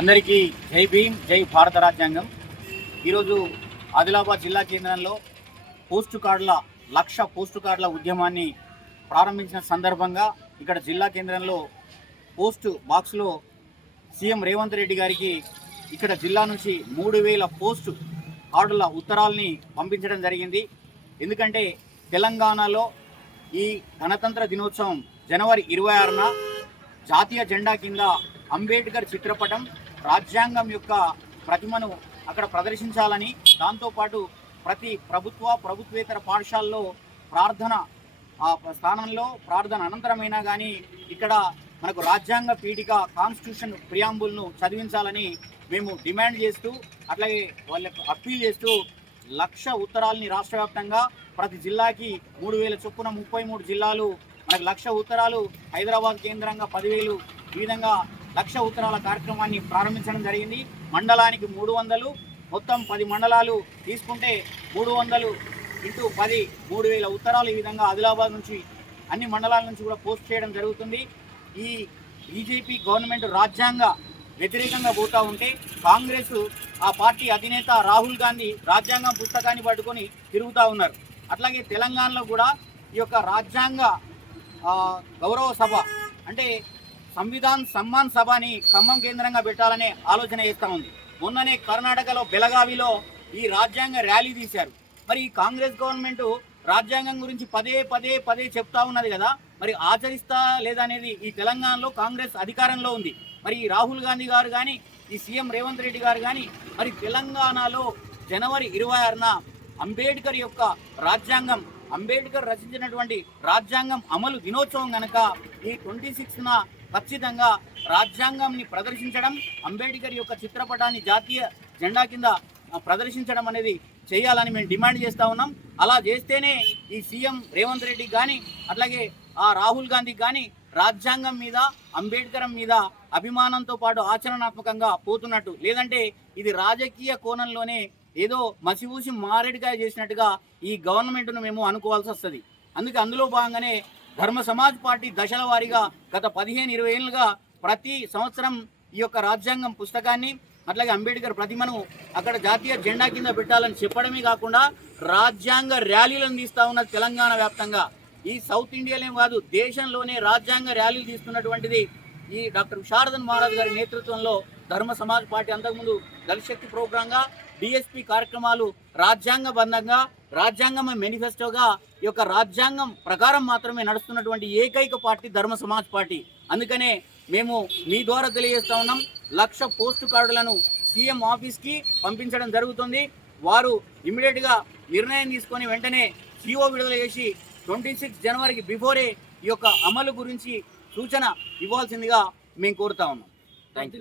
అందరికీ జై భీమ్, జై భారత రాజ్యాంగం. ఈరోజు ఆదిలాబాద్ జిల్లా కేంద్రంలో పోస్టు కార్డుల 1,00,000 పోస్టు కార్డుల ఉద్యమాన్ని ప్రారంభించిన సందర్భంగా ఇక్కడ జిల్లా కేంద్రంలో పోస్టు బాక్స్లో సీఎం రేవంత్ రెడ్డి గారికి ఇక్కడ జిల్లా నుంచి 3,000 పోస్టు కార్డుల ఉత్తరాల్ని పంపించడం జరిగింది. ఎందుకంటే తెలంగాణలో ఈ గణతంత్ర దినోత్సవం జనవరి 26న జాతీయ జెండా కింద అంబేద్కర్ చిత్రపటం, రాజ్యాంగం యొక్క ప్రతిమను అక్కడ ప్రదర్శించాలని, దాంతోపాటు ప్రతి ప్రభుత్వేతర పాఠశాలలో ప్రార్థన స్థానంలో ప్రార్థన అనంతరమైనా కానీ ఇక్కడ మనకు రాజ్యాంగ పీఠిక కాన్స్టిట్యూషన్ ప్రియాంబుల్ను చదివించాలని మేము డిమాండ్ చేస్తూ, అట్లాగే వాళ్ళకు అప్పీల్ చేస్తూ 1,00,000 ఉత్తరాలని రాష్ట్ర వ్యాప్తంగా ప్రతి జిల్లాకి 3,000 చొప్పున 33 జిల్లాలు మనకు 1,00,000 ఉత్తరాలు, హైదరాబాద్ కేంద్రంగా 10,000, ఈ విధంగా 1,00,000 ఉత్తరాల కార్యక్రమాన్ని ప్రారంభించడం జరిగింది. మండలానికి 300, మొత్తం 10 మండలాలు తీసుకుంటే 300 ఇంటూ 10 3,000 ఉత్తరాలు ఈ విధంగా ఆదిలాబాద్ నుంచి అన్ని మండలాల నుంచి కూడా పోస్ట్ చేయడం జరుగుతుంది. ఈ బీజేపీ గవర్నమెంట్ రాజ్యాంగ వ్యతిరేకంగా పోతూ ఉంటే కాంగ్రెస్ ఆ పార్టీ అధినేత రాహుల్ గాంధీ రాజ్యాంగం పుస్తకాన్ని పట్టుకొని తిరుగుతూ ఉన్నారు. అట్లాగే తెలంగాణలో కూడా ఈ యొక్క రాజ్యాంగ గౌరవ సభ అంటే సంవిధాన్ సమ్మాన్ సభని ఖమ్మం కేంద్రంగా పెట్టాలనే ఆలోచన చేస్తూ ఉంది. మొన్ననే కర్ణాటకలో బెళగావిలో ఈ రాజ్యాంగ ర్యాలీ తీశారు. మరి ఈ కాంగ్రెస్ గవర్నమెంట్ రాజ్యాంగం గురించి పదే చెప్తా ఉన్నది కదా, మరి ఆచరిస్తా లేదా అనేది ఈ తెలంగాణలో కాంగ్రెస్ అధికారంలో ఉంది. మరి ఈ రాహుల్ గాంధీ గారు కానీ, ఈ సీఎం రేవంత్ రెడ్డి గారు కానీ మరి తెలంగాణలో జనవరి 26న అంబేద్కర్ యొక్క రాజ్యాంగం, అంబేద్కర్ రచించినటువంటి రాజ్యాంగం అమలు దినోత్సవం కనుక ఈ 26న ఖచ్చితంగా రాజ్యాంగాన్ని ప్రదర్శించడం, అంబేద్కర్ యొక్క చిత్రపటాన్ని జాతీయ జెండా కింద ప్రదర్శించడం అనేది చేయాలని మేము డిమాండ్ చేస్తూ ఉన్నాం. అలా చేస్తేనే ఈ సీఎం రేవంత్ రెడ్డి కానీ అట్లాగే ఆ రాహుల్ గాంధీ కానీ రాజ్యాంగం మీద, అంబేద్కర్ మీద అభిమానంతో పాటు ఆచరణాత్మకంగా పోతున్నట్టు, లేదంటే ఇది రాజకీయ కోణంలోనే ఏదో మసిపూసి మారేడుకాయ చేసినట్టుగా ఈ గవర్నమెంట్ను మేము అనుకోవాల్సి వస్తుంది. అందులో భాగంగానే ధర్మ సమాజ్ పార్టీ దశల వారీగా గత 15-20 ఏళ్ళుగా ప్రతి సంవత్సరం ఈ యొక్క రాజ్యాంగం పుస్తకాన్ని అట్లాగే అంబేద్కర్ ప్రతిమను అక్కడ జాతీయ జెండా కింద పెట్టాలని చెప్పడమే కాకుండా రాజ్యాంగ ర్యాలీలను తీస్తూ ఉన్న తెలంగాణ వ్యాప్తంగా, ఈ సౌత్ ఇండియాలో కాదు దేశంలోనే రాజ్యాంగ ర్యాలీలు తీస్తున్నటువంటిది ఈ డాక్టర్ విశారదన్ మహారాజ్ గారి నేతృత్వంలో ధర్మ సమాజ్ పార్టీ, అంతకుముందు దళశక్తి ప్రోగ్రాంగా డిఎస్పీ కార్యక్రమాలు రాజ్యాంగబద్ధంగా రాజ్యాంగం మేనిఫెస్టోగా ఈ యొక్క రాజ్యాంగం ప్రకారం మాత్రమే నడుస్తున్నటువంటి ఏకైక పార్టీ ధర్మ సమాజ్ పార్టీ. అందుకనే మేము మీ ద్వారా తెలియజేస్తా ఉన్నాం, 1,00,000 పోస్టు కార్డులను సీఎం ఆఫీస్కి పంపించడం జరుగుతుంది. వారు ఇమ్మీడియట్గా నిర్ణయం తీసుకొని వెంటనే సిఓ విడుదల చేసి 26 జనవరికి బిఫోరే ఈ యొక్క అమలు గురించి సూచన ఇవ్వాల్సిందిగా మేము కోరుతా ఉన్నాం. Thank you.